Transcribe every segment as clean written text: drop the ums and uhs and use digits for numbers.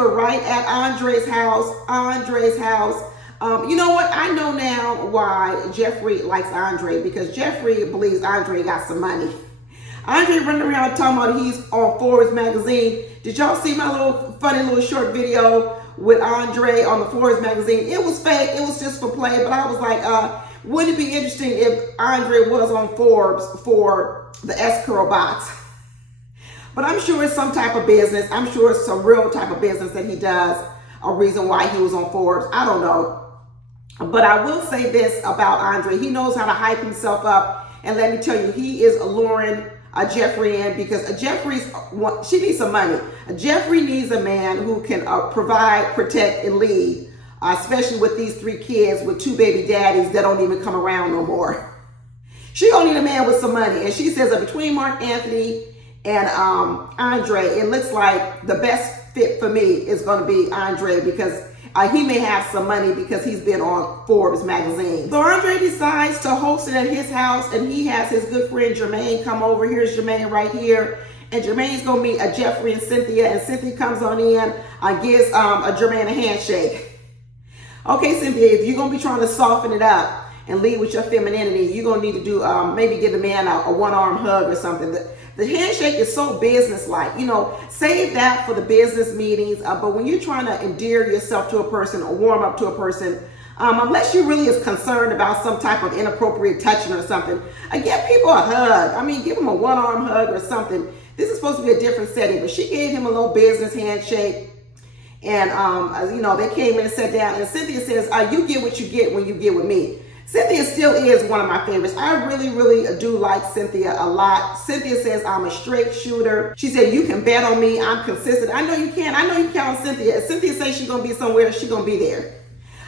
over right at Andre's house. You know what? I know now why Jeffri likes Andre, because Jeffri believes Andre got some money. Andre running around talking about he's on Forbes magazine. Did y'all see my little funny little short video with Andre on the Forbes magazine? It was fake. It was just for play. But I was like, wouldn't it be interesting if Andre was on Forbes for the S-Curl box? But I'm sure it's some type of business. I'm sure it's some real type of business that he does. A reason why he was on Forbes. I don't know. But I will say this about Andre. He knows how to hype himself up. And let me tell you, he is alluring Jeffri in, because she needs some money. Jeffri needs a man who can provide, protect, and lead, especially with these 3 kids with 2 baby daddies that don't even come around no more. She gonna need a man with some money. And she says that between Mark Anthony and Andre, it looks like the best fit for me is gonna be Andre, because he may have some money because he's been on Forbes magazine. So Andre decides to host it at his house, and he has his good friend Jermaine come over. Here's Jermaine right here. And Jermaine's gonna meet Jeffri and Cynthia, and Cynthia comes on in and gives Jermaine a handshake. Okay, Cynthia, if you're gonna be trying to soften it up and lead with your femininity, you're gonna need to do maybe give the man a one-arm hug or something. The handshake is so business-like. You know, save that for the business meetings. But when you're trying to endear yourself to a person or warm up to a person, unless you really is concerned about some type of inappropriate touching or something, give people a hug. I mean, give them a one-arm hug or something. This is supposed to be a different setting, but she gave him a little business handshake. And, you know, they came in and sat down. And Cynthia says, you get what you get when you get with me. Cynthia still is one of my favorites. I really, really do like Cynthia a lot. Cynthia says I'm a straight shooter. She said, you can bet on me. I'm consistent. I know you can. I know you can on Cynthia. If Cynthia says she's going to be somewhere, she's going to be there.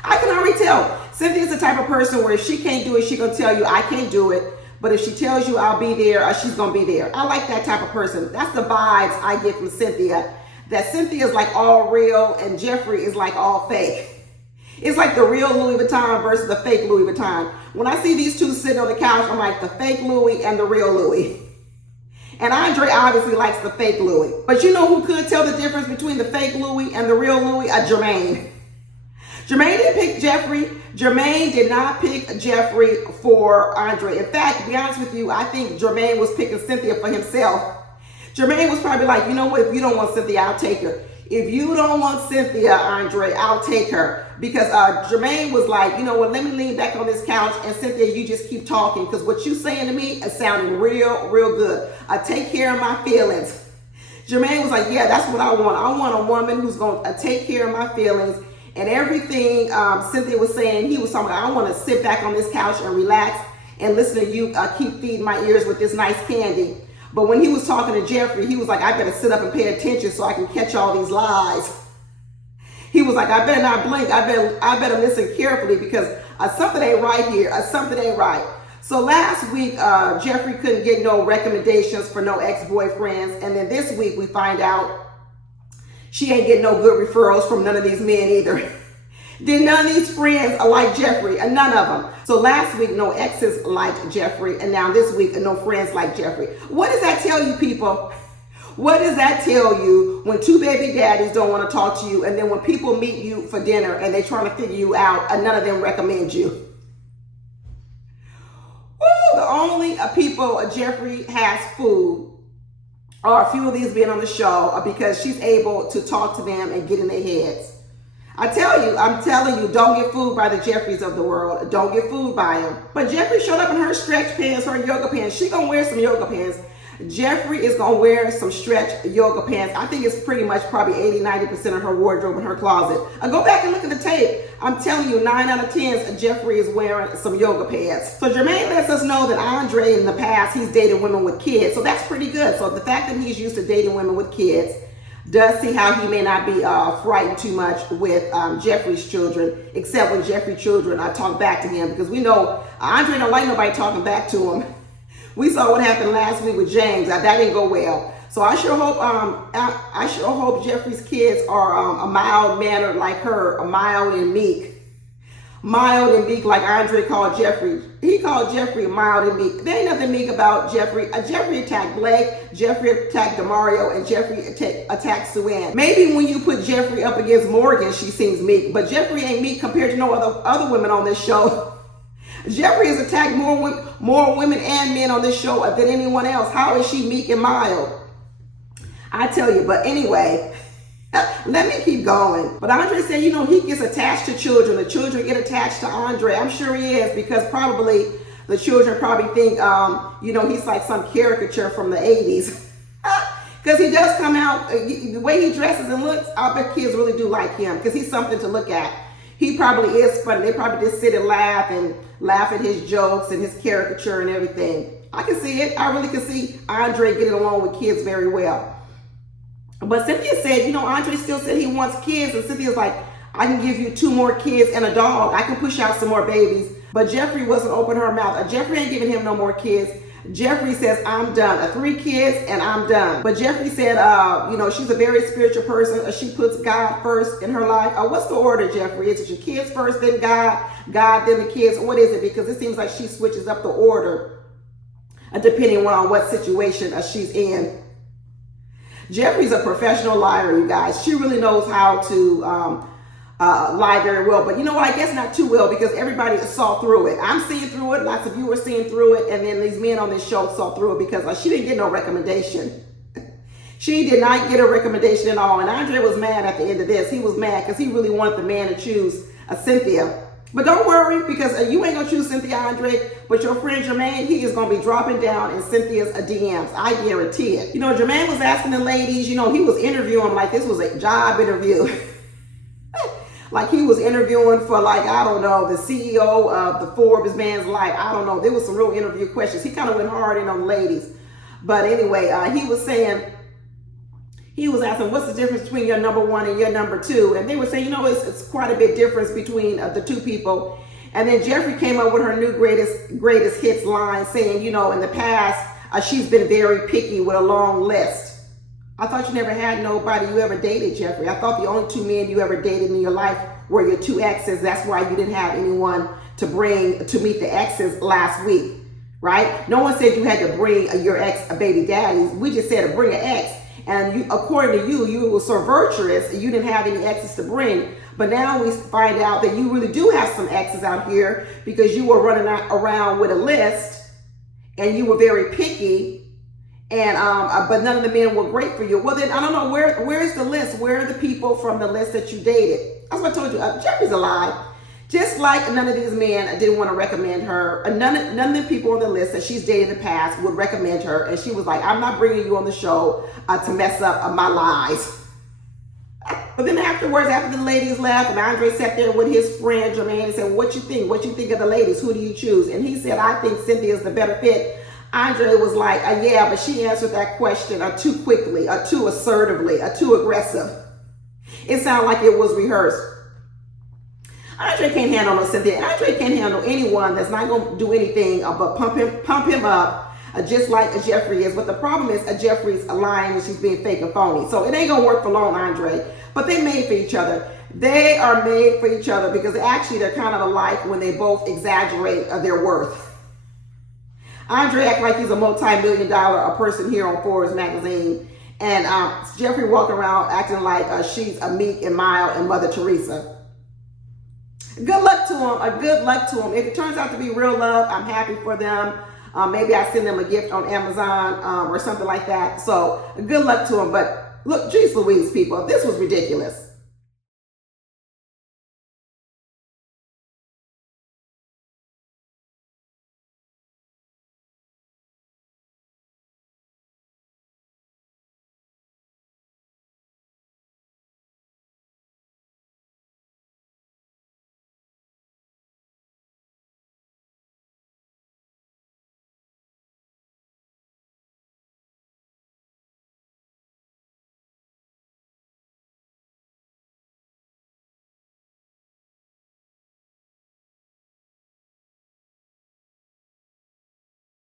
I can already tell. Cynthia's the type of person where if she can't do it, she's going to tell you, I can't do it. But if she tells you I'll be there, she's going to be there. I like that type of person. That's the vibes I get from Cynthia. That Cynthia is like all real and Jeffri is like all fake. It's like the real Louis Vuitton versus the fake Louis Vuitton. When I see these two sitting on the couch, I'm like the fake Louis and the real Louis. And Andre obviously likes the fake Louis. But you know who could tell the difference between the fake Louis and the real Louis? Jermaine. Jermaine didn't pick Jeffri. Jermaine did not pick Jeffri for Andre. In fact, to be honest with you, I think Jermaine was picking Cynthia for himself. Jermaine was probably like, you know what, if you don't want Cynthia, I'll take her. If you don't want Cynthia, Andre, I'll take her. Because Jermaine was like, you know what, let me lean back on this couch and Cynthia, you just keep talking. Because what you saying to me is sounding real, real good. I take care of my feelings. Jermaine was like, yeah, that's what I want. I want a woman who's going to take care of my feelings. And everything Cynthia was saying, he was talking about, I want to sit back on this couch and relax and listen to you keep feeding my ears with this nice candy. But when he was talking to Jeffri, he was like, I better sit up and pay attention so I can catch all these lies. He was like, I better not blink. I better listen carefully because something ain't right here. Something ain't right. So last week, Jeffri couldn't get no recommendations for no ex-boyfriends. And then this week we find out she ain't getting no good referrals from none of these men either. Did none of these friends like Jeffri? None of them. So last week, no exes liked Jeffri. And now this week, no friends like Jeffri. What does that tell you, people? What does that tell you when two baby daddies don't want to talk to you? And then when people meet you for dinner and they're trying to figure you out, and none of them recommend you? Woo, the only people Jeffri has food are a few of these being on the show because she's able to talk to them and get in their heads. I'm telling you, don't get fooled by the Jeffries of the world. Don't get fooled by them. But Jeffri showed up in her stretch pants, her yoga pants. She gonna wear some yoga pants. Jeffri is gonna wear some stretch yoga pants. I think it's pretty much probably 80-90% of her wardrobe in her closet. Go back and look at the tape. I'm telling you, 9 out of 10, Jeffri is wearing some yoga pants. So Jermaine lets us know that Andre in the past, he's dated women with kids. So that's pretty good. So the fact that he's used to dating women with kids does see how he may not be frightened too much with Jeffri's children, except when Jeffri's children talk back to him, because we know Andre don't like nobody talking back to him. We saw what happened last week with James. That didn't go well. So I sure hope Jeffri's kids are a mild mannered like her, a mild and meek. mild and meek like Andre called Jeffri. He called Jeffri mild and meek. There ain't nothing meek about Jeffri. Jeffri attacked Blake, Jeffri attacked Demario, and Jeffri attacked Suann. Maybe when you put Jeffri up against Morgan, she seems meek, but Jeffri ain't meek compared to no other women on this show. Jeffri has attacked more women and men on this show than anyone else. How is she meek and mild? I tell you, but anyway, let me keep going. But Andre said, you know, he gets attached to children. The children get attached to Andre. I'm sure he is, because probably the children probably think, you know, he's like some caricature from the 80s. Because he does come out, the way he dresses and looks, I bet kids really do like him, because he's something to look at. He probably is funny. They probably just sit and laugh at his jokes and his caricature and everything. I can see it. I really can see Andre getting along with kids very well. But Cynthia said, you know, Andre still said he wants kids. And Cynthia's like, I can give you 2 more kids and a dog. I can push out some more babies. But Jeffri wasn't opening her mouth. Jeffri ain't giving him no more kids. Jeffri says, I'm done. 3 kids and I'm done. But Jeffri said, you know, she's a very spiritual person. She puts God first in her life. What's the order, Jeffri? Is it your kids first, then God, then the kids? What is it? Because it seems like she switches up the order depending on what situation she's in. Jeffri's a professional liar, you guys. She really knows how to lie very well. But you know what? I guess not too well, because everybody saw through it. I'm seeing through it. Lots of you are seeing through it. And then these men on this show saw through it, because she didn't get no recommendation. She did not get a recommendation at all. And Andre was mad at the end of this. He was mad because he really wanted the man to choose Cynthia. But don't worry, because you ain't going to choose Cynthia, Andre. But your friend Jermaine, he is going to be dropping down in Cynthia's DMs. I guarantee it. You know, Jermaine was asking the ladies, you know, he was interviewing like this was a job interview. Like he was interviewing for, like, I don't know, the CEO of the Forbes man's life. I don't know. There was some real interview questions. He kind of went hard in on the ladies. But anyway, he was asking, what's the difference between your number 1 and your number 2? And they were saying, you know, it's quite a bit difference between the 2 people. And then Jeffri came up with her new greatest hits line, saying, you know, in the past, she's been very picky with a long list. I thought you never had nobody you ever dated, Jeffri. I thought the only 2 men you ever dated in your life were your 2 exes. That's why you didn't have anyone to bring to meet the exes last week, right? No one said you had to bring your ex baby daddies. We just said to bring an ex. And you, according to you, you were so virtuous, you didn't have any exes to bring. But now we find out that you really do have some exes out here, because you were running around with a list and you were very picky. And but none of the men were great for you. Well, then I don't know, where's the list? Where are the people from the list that you dated? That's what I told you. Jeffri's a lie. Just like none of these men didn't want to recommend her. None of the people on the list that she's dated in the past would recommend her. And she was like, I'm not bringing you on the show to mess up my lies. But then afterwards, after the ladies left, and Andre sat there with his friend Jermaine and said, what you think? What you think of the ladies? Who do you choose? And he said, I think Cynthia's the better fit. Andre was like, yeah, but she answered that question too quickly, too assertively, too aggressive. It sounded like it was rehearsed. Andre can't handle no Cynthia. Andre can't handle anyone that's not going to do anything but pump him up, just like Jeffri is. But the problem is Jeffri's lying and she's being fake and phony. So it ain't going to work for long, Andre. But they made for each other. They are made for each other, because actually they're kind of alike when they both exaggerate their worth. Andre acts like he's a multi-million-dollar person here on Forbes magazine. And Jeffri walking around acting like she's a meek and mild and Mother Teresa. Good luck to him. Good luck to him. If it turns out to be real love, I'm happy for them. Maybe I send them a gift on Amazon or something like that. So good luck to him. But look, geez Louise, people, this was ridiculous.